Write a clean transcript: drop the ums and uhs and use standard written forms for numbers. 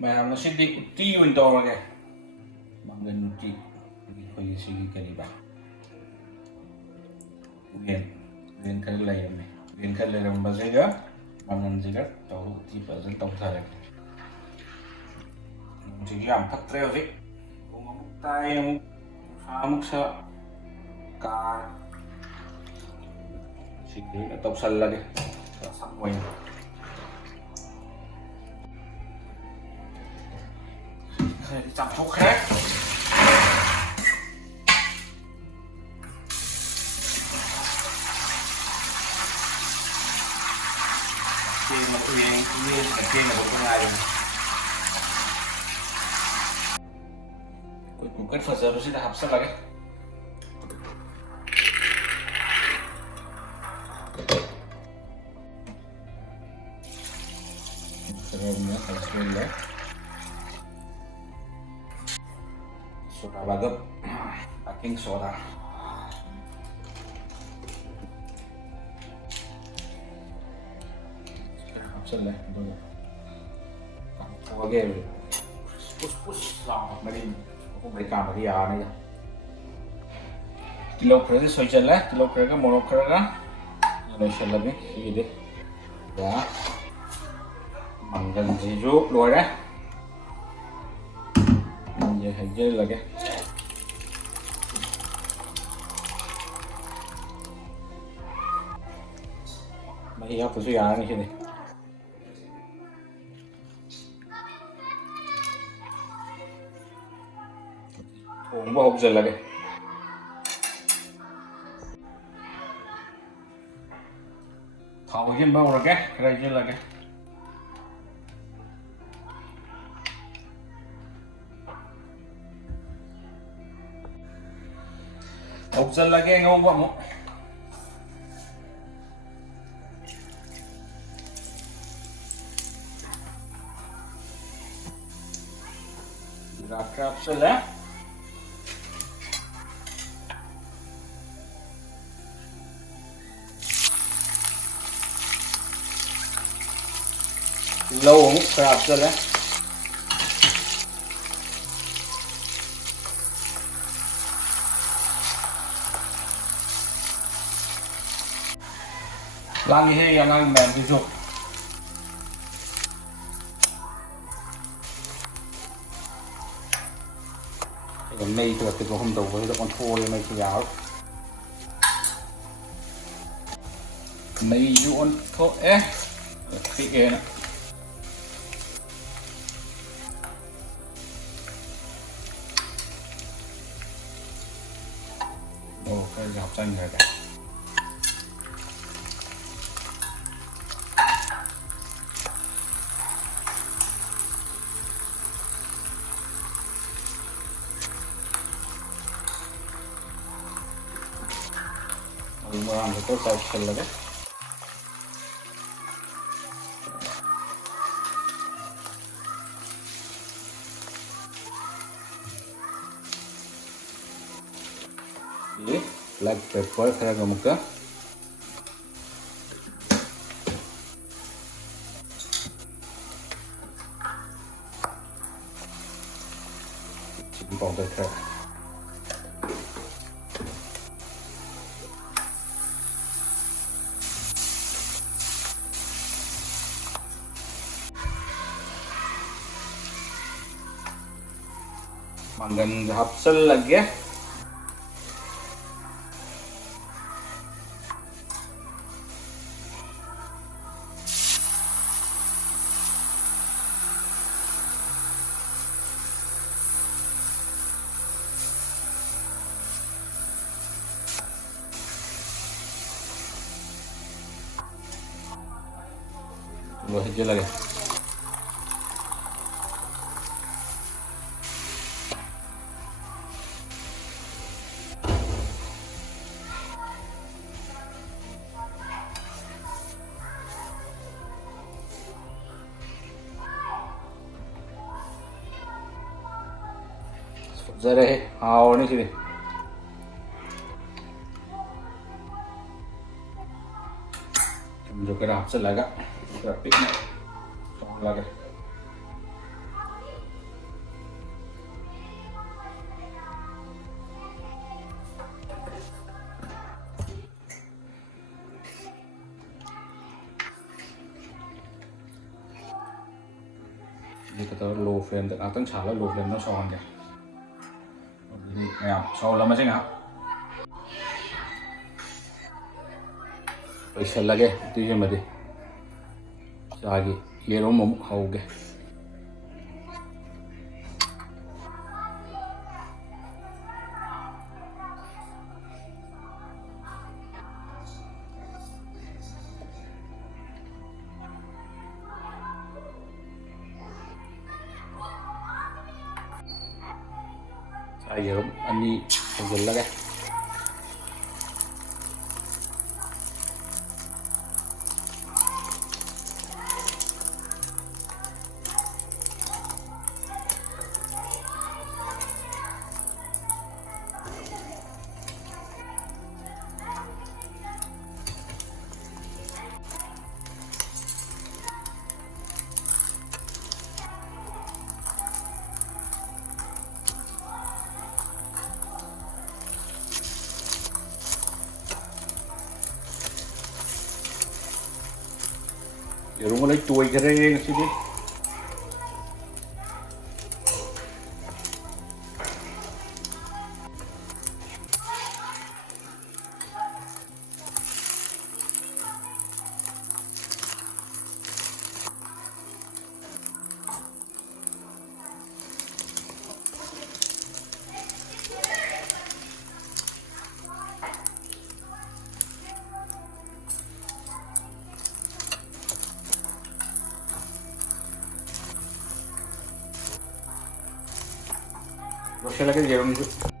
ꯃꯌꯥꯝꯅ ꯁꯤꯗꯤ ꯎꯇꯤ ꯑꯣꯏꯅ ꯇꯧꯔꯒꯦ ꯃꯪꯒꯟ ꯎꯇꯤ ꯑꯩꯈꯣꯏꯒꯤ ꯁꯤꯒꯤ ꯀꯔꯤꯕ ꯎꯌꯦꯟ ꯈꯔ ꯂꯩꯔꯝꯃꯦ ꯎꯌꯦꯟ ꯈꯔ ꯂꯩꯔꯝꯕꯁꯤꯒ ꯃꯪꯒꯟꯁꯤꯒ ꯇꯧꯔꯒ ꯎꯇꯤ ꯐꯖꯅ ꯇꯧꯊꯔꯒꯦ ꯅꯣꯡꯁꯤꯁꯨ ꯌꯥꯝ ꯐꯠꯇ꯭ꯔꯦ ꯍꯧꯖꯤꯛ ꯅꯣꯡ ꯑꯃꯨꯛ ꯇꯥꯏ ꯑꯃꯨꯛ ꯅꯨꯡꯁꯥ ꯑꯃꯨꯛ ꯁꯥ ꯀꯥꯔ ꯁꯤꯗꯤ ꯑꯣꯏꯅ ꯇꯧꯁꯜꯂꯒꯦ ꯁꯝ ꯑꯣꯏꯅ ꯈꯔꯗꯤ ꯆꯥꯝꯊꯣꯛꯈ꯭ꯔꯦ ꯊꯦꯡꯅꯕ ꯉꯥꯏꯔꯦ ꯑꯩꯈꯣꯏ cooker ꯐꯖꯕꯁꯤꯗ ꯍꯥꯞꯆꯜꯂꯒꯦ soda bagap baking soda hapsal lagi pus lang mari aku mereka mari ya kilo kerja soy challa kilo kerja morok kerja loisal lagi ini ya manggan jiju loy deh ये है ये लगे मैं यहाँ कुछ यार नहीं है थोड़ा बहुत जल लगे खाओ ये मैं और क्या कराइए लगे ꯍꯧꯖꯜ ꯂꯒꯦ ꯉꯧꯕ ꯑꯃꯨꯛ ꯖꯤꯔꯥ ꯈꯔ ꯍꯥꯞꯆꯜꯂꯦ ꯇꯤꯜꯍꯧ ꯑꯃꯨꯛ ꯈꯔ ꯍꯥꯞꯆꯜꯂꯦ ꯂꯥꯡꯉꯤꯍꯦ ꯑꯉꯥꯡ ꯃꯌꯥꯝꯁꯤꯁꯨ ꯃꯩ ꯈꯔ ꯇꯤꯛꯍꯨꯝ ꯇꯧꯕꯁꯤꯗ ꯑꯣꯟꯊꯣꯛꯑꯦ ꯃꯩꯁꯨ ꯌꯥꯔꯣꯏ ꯃꯩꯁꯨ ꯑꯣꯟꯊꯣꯛꯑꯦ ꯄꯤꯛꯑꯦꯅ ꯑꯣ ꯈꯔꯁꯨ ꯍꯥꯞꯆꯟꯈ꯭ꯔꯒꯦ Orang itu saya selesai. Ini black pepper saya gemuka. Chili powder saya. Manggan hapsel lagi ya. Tunggu aja lagi. Zara ini sini. Juga dah hasil lagi, rapik nak, lagi. นี่ก็ต้องโลเฟรมแต่เราต้องฉาแล้วโลเฟรมต้องช้อนกันนี่นะครับช้อนแล้วไม่ใช่ครับपैशालागे तुझ्यामध्ये जागी येरो मम खाओगे येरो अन्नी होगलगे येरो मलाई टोय करे सिदे पैशालागे येरो